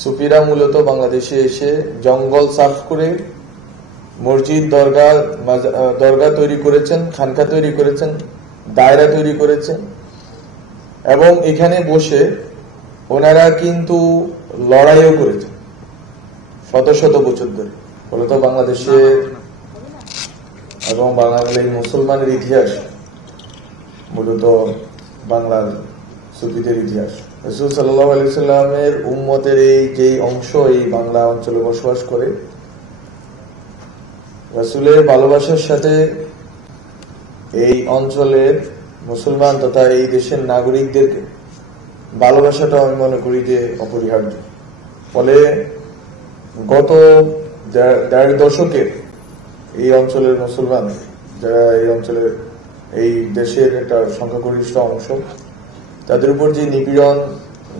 সুফিরা মূলত বাংলাদেশে এসে জঙ্গল সাফ করে মসজিদ দরগা তৈরি করেছেন, খানকা তৈরি করেছেন, দায়রা তৈরি করেছেন এবং এখানে বসে ওনারা কিন্তু লড়াইও করেছেন শত শত বছর ধরে। মূলত বাংলাদেশে এবং বাঙালির মুসলমানের ইতিহাস মূলত বাংলার সুফিদের ইতিহাস। রাসূল সাল্লাল্লাহু আলাইহি সাল্লামের উম্মতের এই যে অংশ এই বাংলা অঞ্চলে বসবাস করে, রাসূলের ভালোবাসার সাথে এই অঞ্চলের মুসলমান তথা এই দেশের নাগরিকদেরকে ভালোবাসাটা আমি মনে করি যে অপরিহার্য। ফলে গত দেড় দশকের এই অঞ্চলের মুসলমান যারা এই অঞ্চলের এই দেশের একটা সংখ্যাগরিষ্ঠ অংশ, তাদের উপর যে নিপীড়ন,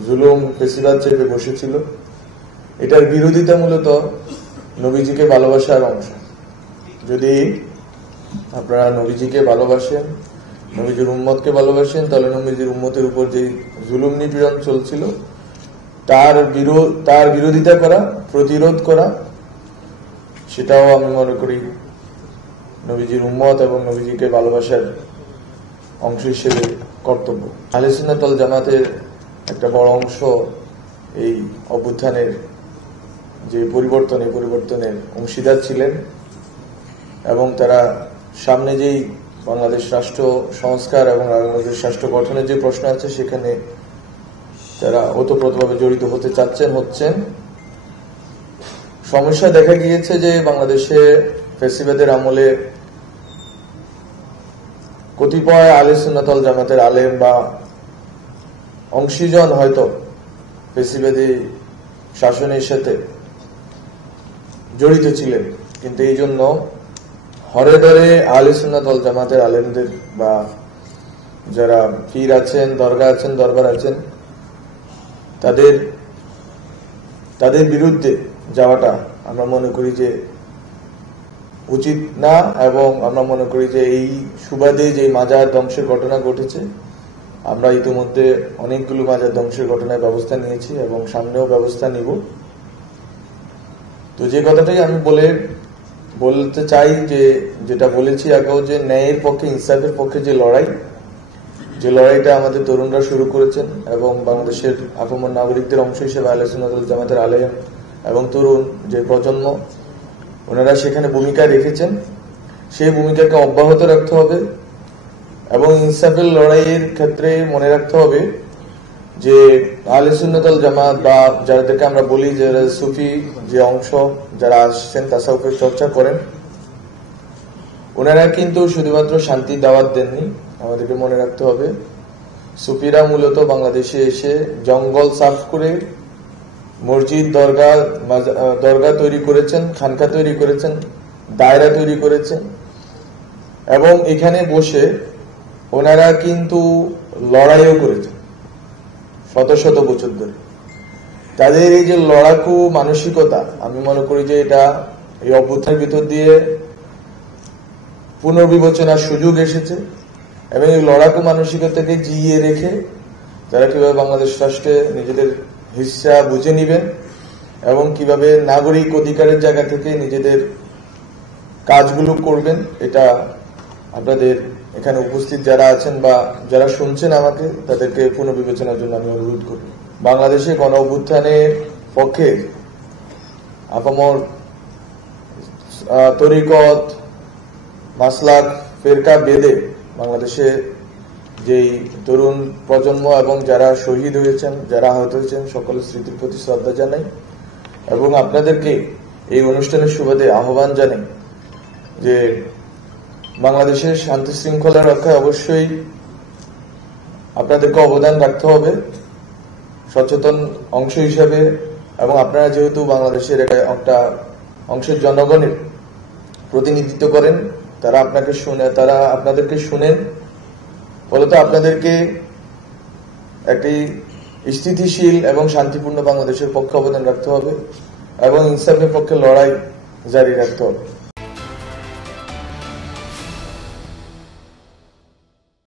জুলুম, ফেসিবাদ চেপে বসেছিল, এটার বিরোধিতা মূলত নবীজিকে ভালোবাসার অংশ। যদি আপনারা নবীজিকে ভালোবাসেন, নবীজির উম্মতকে ভালোবাসেন, তাহলে নবীজির উম্মতের উপর যে জুলুম নিপীড়ন চলছিল তার বিরোধিতা করা, প্রতিরোধ করা, সেটাও আমি মনে করি নবীজির উম্মত এবং নবীজিকে ভালোবাসার অংশ হিসেবে কর্তব্য। আহলে সুন্নাত ওয়াল জামাতের একটা বড় অংশ এই অভ্যুত্থানের যে পরিবর্তনের অংশীদার ছিলেন এবং তারা সামনে যেই বাংলাদেশ রাষ্ট্র সংস্কার এবং বাংলাদেশ রাষ্ট্র গঠনের যে প্রশ্ন আছে সেখানে তারা ওতপ্রোতভাবে জড়িত হতে হচ্ছেন। সমস্যা দেখা গিয়েছে যে বাংলাদেশে ফ্যাসিবাদের আমলে কতিপয় আহলে সুন্নাত ওয়াল জামাতের আলেম বা অংশীজন হয়তো ফ্যাসিবাদী শাসনের সাথে জড়িত ছিলেন, কিন্তু এই জন্য হরে ধরে আহলে সুন্নাত ওয়াল জামাতের আলেমদের বা যারা পীর আছেন, দরবার আছেন, তাদের বিরুদ্ধে যাওয়াটা আমরা মনে করি যে উচিত না। এবং আমরা মনে করি যে এই সুবাদে যে মাজার ধ্বংসের ঘটনা ঘটেছে, আমরা ইতিমধ্যে অনেকগুলো মাজার ধ্বংসের ঘটনায় ব্যবস্থা নিয়েছি এবং সামনেও ব্যবস্থা নিব। তো যে কথাটাই আমি বলতে চাই যে যেটা বলেছি আগেও, যে ন্যায়ের পক্ষে, ইনসাফের পক্ষে যে লড়াইটা আমাদের তরুণরা শুরু করেছেন এবং বাংলাদেশের আপামর নাগরিকদের অংশ হিসেবে আহলে সুন্নাত ওয়াল জামাতের আলেম এবং তরুণ যে প্রজন্ম, ওনারা সেখানে ভূমিকা রেখেছেন, সেই ভূমিকাকে অব্যাহত রাখতে হবে এবং ইনসাফের লড়াইয়ের ক্ষেত্রে মনে রাখতে হবে যে আহলে সুন্নাত ওয়াল জামাত বা যাদেরকে আমরা বলি যারা সুফি যে অংশ, যারা আসছেন তাসাউফের চর্চা করেন, ওনারা কিন্তু শুধুমাত্র শান্তির দাওয়াত দেননি। আমাদেরকে মনে রাখতে হবে সুফিরা মূলত বাংলাদেশে এসে জঙ্গল সাফ করে মসজিদ দরগা তৈরি করেছেন, খানকা তৈরি করেছেন, দায়রা তৈরি করেছেন এবং এখানে বসে ওনারা কিন্তু লড়াইও করেছেন শত শত বছর ধরে। তাদের এই যে লড়াকু মানসিকতা, আমি মনে করি যে এটা এই অভ্যুত্থানের ভিতর দিয়ে পুনর্বিবেচনার সুযোগ এসেছে এবং এই লড়াকু মানসিকতাকে জিইয়ে রেখে তারা কিভাবে বাংলাদেশ রাষ্ট্রে নিজেদের হিস্সা বুঝে নিবেন এবং কিভাবে নাগরিক অধিকারের জায়গা থেকে নিজেদের কাজগুলো করবেন, এটা আপনাদের এখানে উপস্থিত যারা আছেন বা যারা শুনছেন আমাকে, তাদেরকে পুনর্বিবেচনার জন্য আমি অনুরোধ করি। বাংলাদেশে গণ অভ্যুত্থানের পক্ষে আপামর তরিকত, মাসলাক, ফেরকা বেদে বাংলাদেশে যেই তরুণ প্রজন্ম এবং যারা শহীদ হয়েছেন, যারা আহত হয়েছেন, সকলের স্মৃতির প্রতি শ্রদ্ধা জানাই এবং আপনাদেরকে এই অনুষ্ঠানের সুবাদে আহ্বান জানাই যে বাংলাদেশের শান্তি শৃঙ্খলা রক্ষায় অবশ্যই আপনাদেরকে অবদান রাখতে হবে সচেতন অংশ হিসাবে। এবং আপনারা যেহেতু বাংলাদেশের একটা অংশের জনগণের প্রতিনিধিত্ব করেন, তারা আপনাদেরকে শুনেন, ফলত আপনাদেরকে একটি স্থিতিশীল এবং শান্তিপূর্ণ বাংলাদেশের পক্ষে অবদান রাখতে হবে এবং ইনসাফের পক্ষে লড়াই জারি রাখতে হবে।